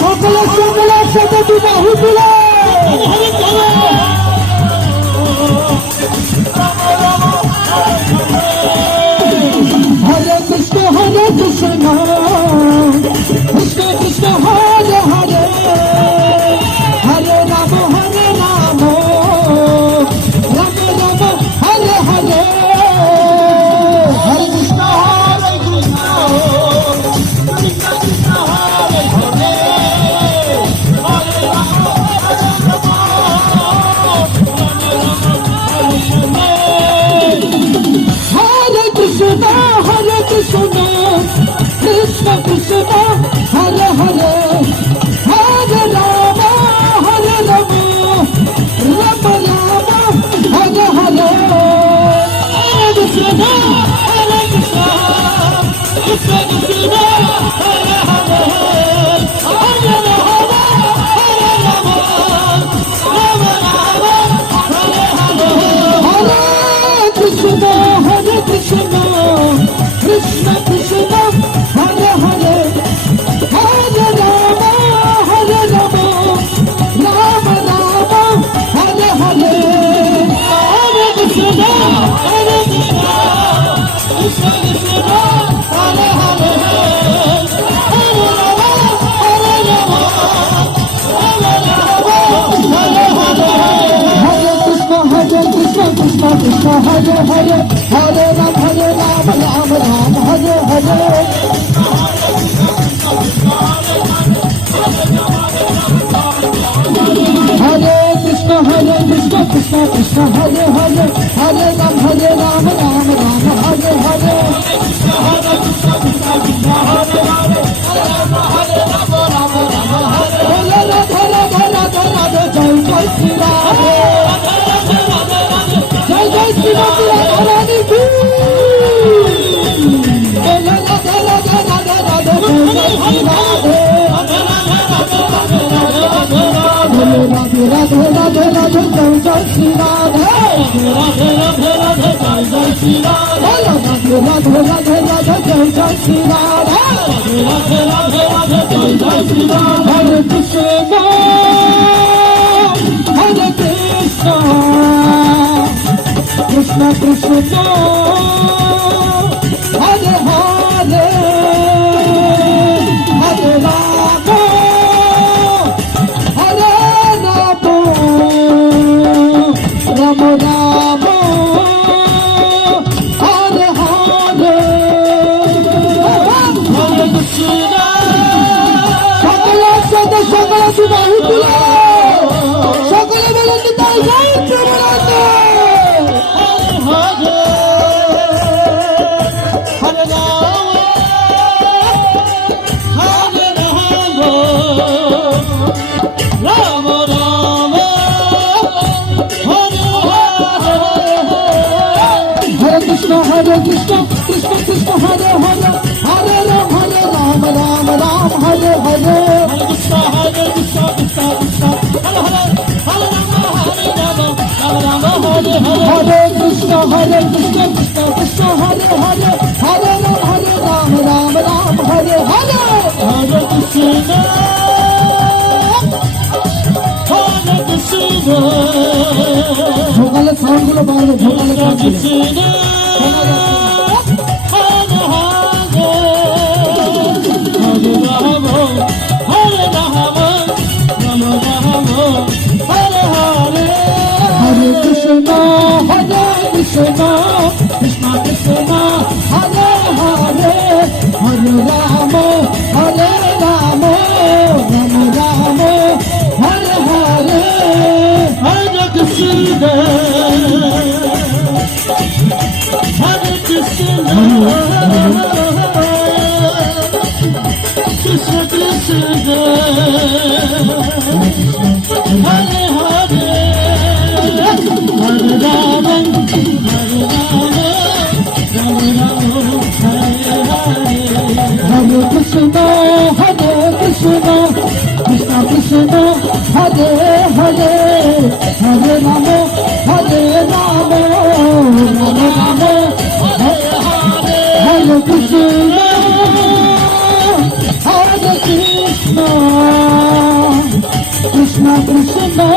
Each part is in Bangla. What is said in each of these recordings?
সকলে সকলের সাথে বাহু তুলে হরে Krishna Krishna Krishna Hare Hare Hare Ram Ram Ram Hare Hare Hare Krishna Krishna Krishna Hare Hare Krishna Krishna Hare Hare Hare Rama Hare Rama Rama Rama Hare Hare Hare Krishna Hare Krishna Krishna Krishna Hare Hare Hare Rama Hare Rama Rama Rama Hare Hare Hare Krishna Krishna Krishna Hare Hare Hare Rama Hare Rama Rama Rama Hare Hare Hare Krishna Krishna Krishna Hare Hare Hare Rama Hare Rama Rama Rama Hare Hare Hare Krishna Krishna Krishna Hare Hare Hare Rama Rama Rama Hare Hare Hare Krishna Krishna Krishna Hare Hare Hare Rama Rama Rama Hare Hare Hare Krishna Krishna Hare Hare Hare Rama Rama Rama Hare Hare Radha Radha Radha Radha Jai Jai Shri Radhe Jai Jai Shri Radhe Radha Rani ki Radha Radha Radha Radha Radha Jai Jai Shri Radhe Radhe Radhe Radhe Radhe Jai Jai Shri Radhe Radhe Radhe Radhe Jai Jai Shri Radhe Radhe Radhe Radhe Radhe Jai Jai Shri Radhe Radhe Radhe Radhe Jai Jai Shri Radhe Hare Krishna Hare Krishna Krishna Krishna Hare Hare Hare Rama Hare Rama Rama Rama Hare Hare Hare Krishna সকলে সাথে সকলে বাহু তুলে সকলে বলেন তাই জয় প্রভুরাতে হরে হরে রাম হরে রাম রাম রাম হরে হরে কৃষ্ণ কৃষ্ণ কৃষ্ণ হরে হরে হরে রাম রাম রাম হরে হরে হরে কৃষ্ণ কৃষ্ণ কৃষ্ণ হরে হরে হরে রাম হরে রাম রাম রাম হরে হরে হরে কৃষ্ণ কৃষ্ণ কৃষ্ণ হরে হরে হরে রাম রাম হরে হরে হরে কৃষ্ণ ভোকালে সাউন্ড গুলো বাড়ানো ভোকালে Krishna Krishna Krishna Krishna Hare Hare Hare Rama Hare Rama Rama Rama Hare Hare Hare Krishna Hare Krishna Krishna Krishna Hare Hare Hare Rama Hare Krishna Krishna Krishna Hare Hare Hare Rama Krishna, Hare Krishna, Krishna Krishna,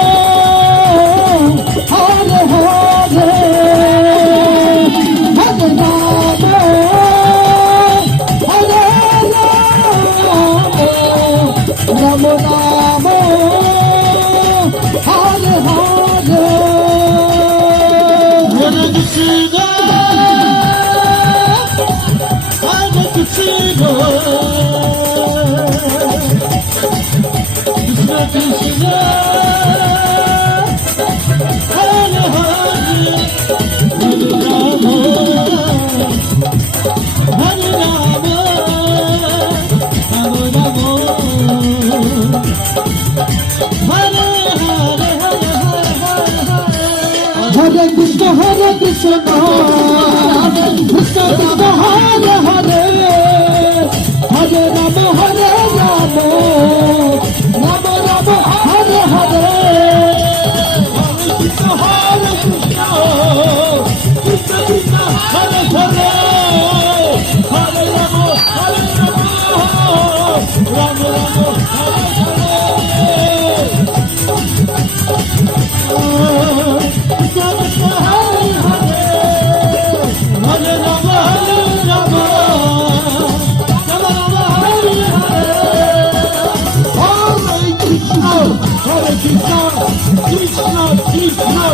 Hare Hare, Hare Rama, Hare Rama, Rama Rama, Hare Hare. Hare Krishna, Hare Krishna, Krishna Krishna, Hare Hare, Hare Rama, Hare Rama, Rama Rama, Hare Hare, Hare Hare, Hare Krishna, Hare Krishna, Krishna Krishna, Hare Hare, Hare Rama, Hare Rama, Rama Rama, Hare Hare. Krishna, Hare Krishna, Krishna Krishna, Hare Hare, Hare Rama, Hare Rama, Rama Rama, Hare Hare. Krishna Krishna, Hare Hare, Hare Rama, Hare Rama, Rama Rama, Hare Hare. Hare Krishna, Hare Krishna, Krishna Krishna,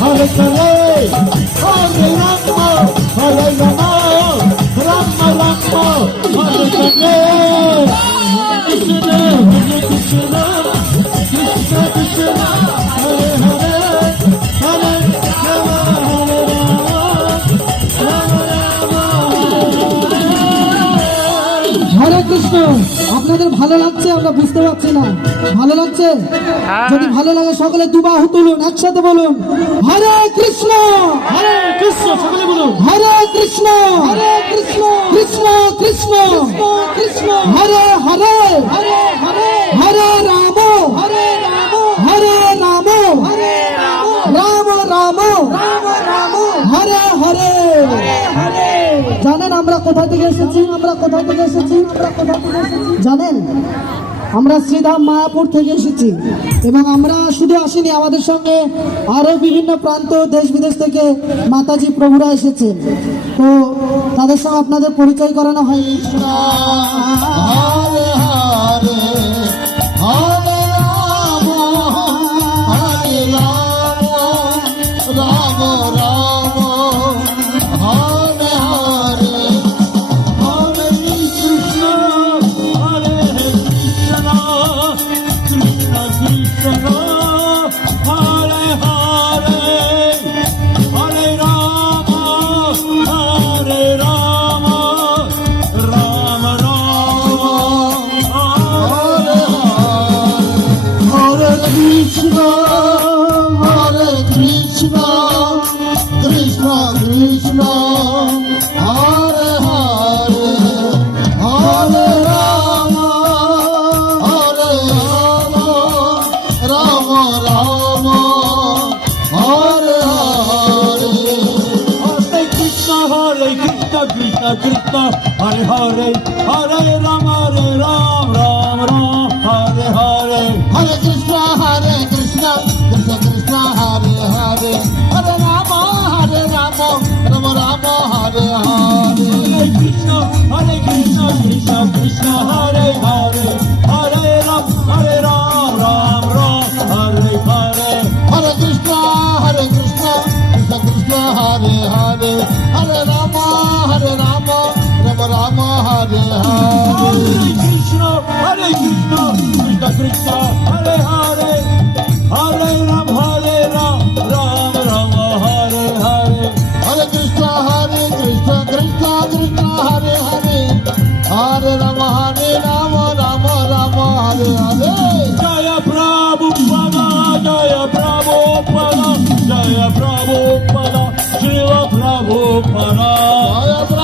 Hare Hare, Hare Rama, Hare Rama, Rama Rama, Hare Hare. Krishna, Hare Krishna, Krishna Krishna, Hare Hare, Hare Rama, Hare Rama, Rama Rama, হরে কৃষ্ণ। আপনাদের ভালো লাগছে? আমরা বুঝতে পারছি না। ভালো লাগছে? যদি ভালো লাগে সকলে দুবাহু তুলুন, একসাথে বলুন হরে কৃষ্ণ, হরে কৃষ্ণ, সকলে বলুন হরে কৃষ্ণ, হরে কৃষ্ণ, কৃষ্ণ কৃষ্ণ, কৃষ্ণ হরে হরে, হরে হরে, হরে রাম, হরে রাম, হরে রাম, হরে রাম, রাম রাম, রাম রাম, হরে হরে, হরে। জানেন আমরা কোথা থেকে এসেছি? আমরা কোথা থেকে এসেছি? আমরা কোথা থেকে এসেছি জানেন? আমরা শ্রীধাম মায়াপুর থেকে এসেছি এবং আমরা শুধু আসিনি, আমাদের সঙ্গে আরো বিভিন্ন প্রান্ত দেশ বিদেশ থেকে মাতাজি প্রভুরা এসেছেন। তো তাদের সঙ্গে আপনাদের পরিচয় করানো হয়নি। হরে হরে, হরে রাম, হরে রাম, রাম রাম, হরে হরে, হরে কৃষ্ণ, হরে কৃষ্ণ, কৃষ্ণ কৃষ্ণ, হরে হরে, হরে রাম, হরে রাম, রাম রাম, হরে হরে, হরে কৃষ্ণ, হরে কৃষ্ণ, কৃষ্ণ কৃষ্ণ, হরে হরে, হরে রাম, হরে রাম, রাম রাম, হরে হরে, হরে কৃষ্ণ, হরে কৃষ্ণ, কৃষ্ণ কৃষ্ণ, হরে হরে, হরে রাম, রাম রাম, হরে হরে, হরে কৃষ্ণ, কৃষ্ণ কৃষ্ণ, হরে হরে, হরে রাম, রাম রাম, হরে হরে, হরে কৃষ্ণ, কৃষ্ণ কৃষ্ণ, কৃষ্ণ হরে হরে, হরে রাম, রাম রাম, হরে হরে, হরে কৃষ্ণ, কৃষ্ণ কৃষ্ণ, হরে হরে, হরে রাম, রাম রাম, হরে হরে, কৃষ্ণ, কৃষ্ণ কৃষ্ণ কৃষ্ণ, হরে হরে, হরে রাম, রাম রাম, হরে হরে, হরে কৃষ্ণ, কৃষ্ণ কৃষ্ণ কৃষ্ণ, হরে হরে, হরে রাম, রাম রাম, হরে হরে। জয় প্রভুপাদা, জয় প্রভুপাদা, জয় প্রভুপাদা, শিল প্রভুপাদা, জয়